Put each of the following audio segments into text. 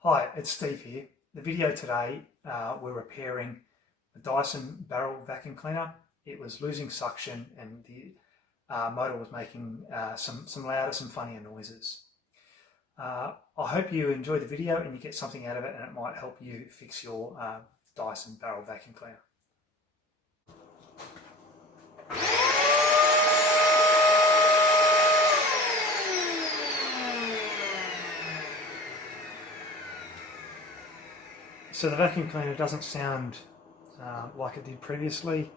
Hi, it's Steve here. The video today, we're repairing the Dyson barrel vacuum cleaner. It was losing suction and the motor was making some louder, some funnier noises. I hope you enjoy the video and you get something out of it, and it might help you fix your Dyson barrel vacuum cleaner. So the vacuum cleaner doesn't sound like it did previously.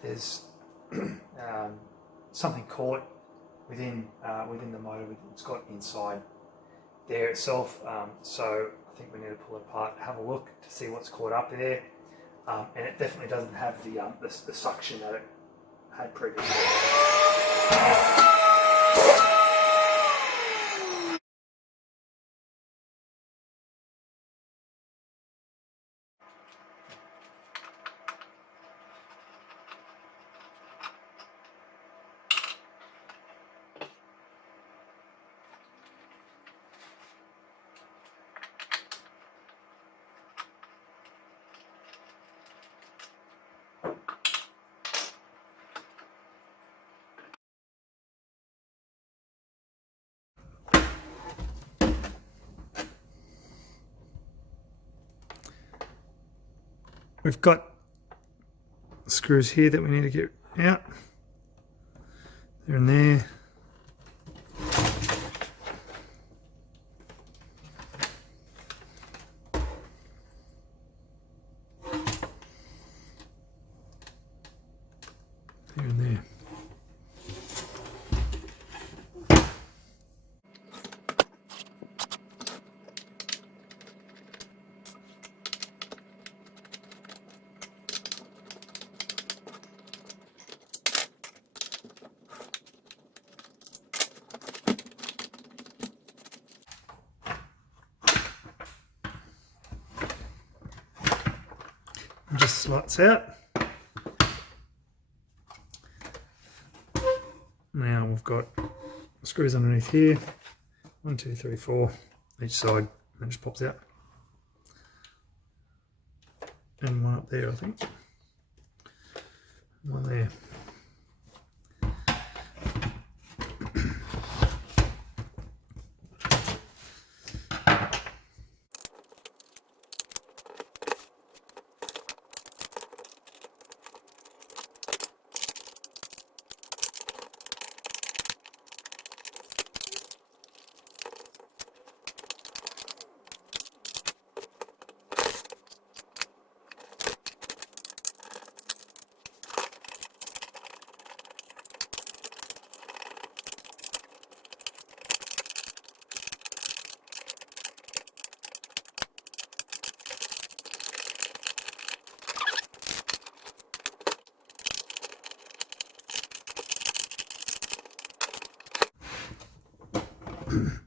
There's something caught within the motor. It's got inside there itself. So I think we need to pull it apart, have a look to see what's caught up there. And it definitely doesn't have the suction that it had previously. We've got screws here that we need to get out. They're in there. They're in there. Just slots out. Now we've got screws underneath here. 1, 2, 3, 4 each side, and it just pops out. And one up there, I think. One there.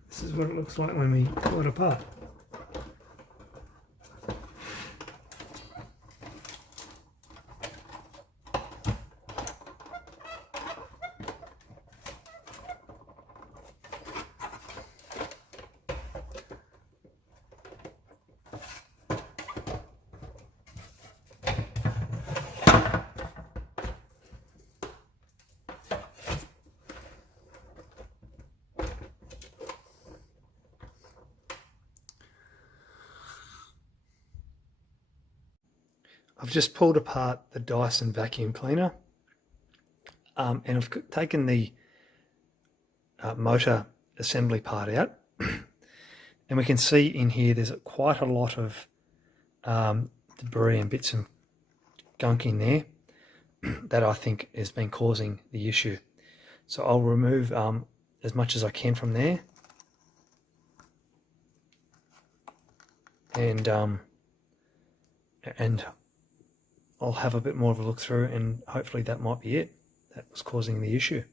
This is what it looks like when we pull it apart. I've just pulled apart the Dyson vacuum cleaner, and I've taken the motor assembly part out, and we can see in here there's quite a lot of debris and bits and gunk in there that I think has been causing the issue. So I'll remove as much as I can from there, and I'll have a bit more of a look through, and hopefully that might be it that was causing the issue.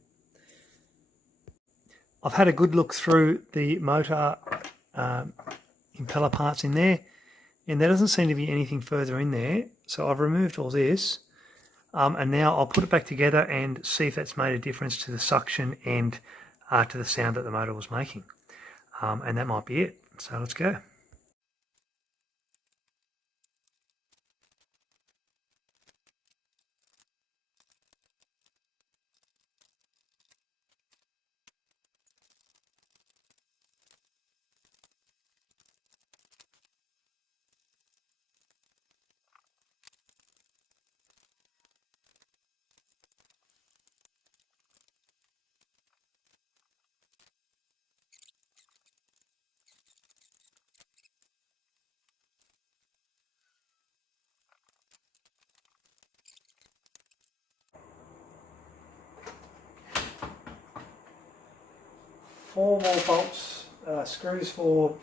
I've had a good look through the motor impeller parts in there, and there doesn't seem to be anything further in there. So I've removed all this, and now I'll put it back together and see if that's made a difference to the suction and to the sound that the motor was making. And that might be it. So let's go. 4 more bolts, screws to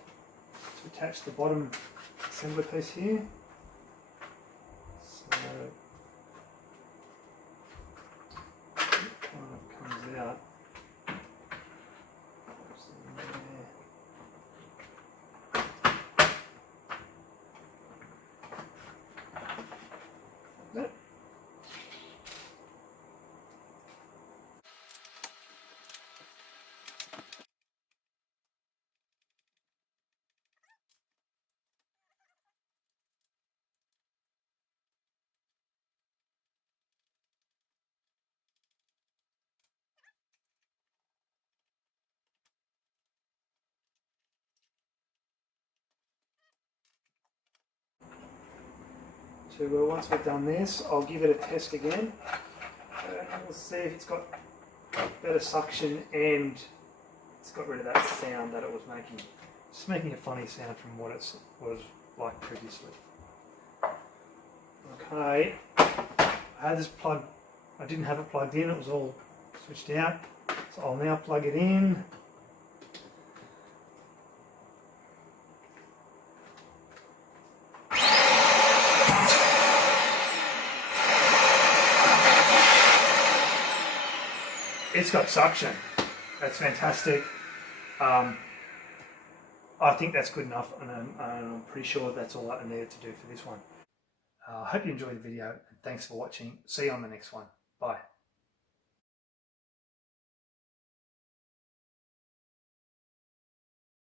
attach the bottom assembly piece here. So it kind of comes out. So once we've done this, I'll give it a test again. We'll see if it's got better suction and it's got rid of that sound that it was making. It's making a funny sound from what it was like previously. Okay, I had this plug, I didn't have it plugged in, it was all switched out. So I'll now plug it in. It's got suction. That's fantastic. I think that's good enough, and I'm pretty sure that's all that I needed to do for this one. I hope you enjoyed the video, and thanks for watching. See you on the next one. Bye.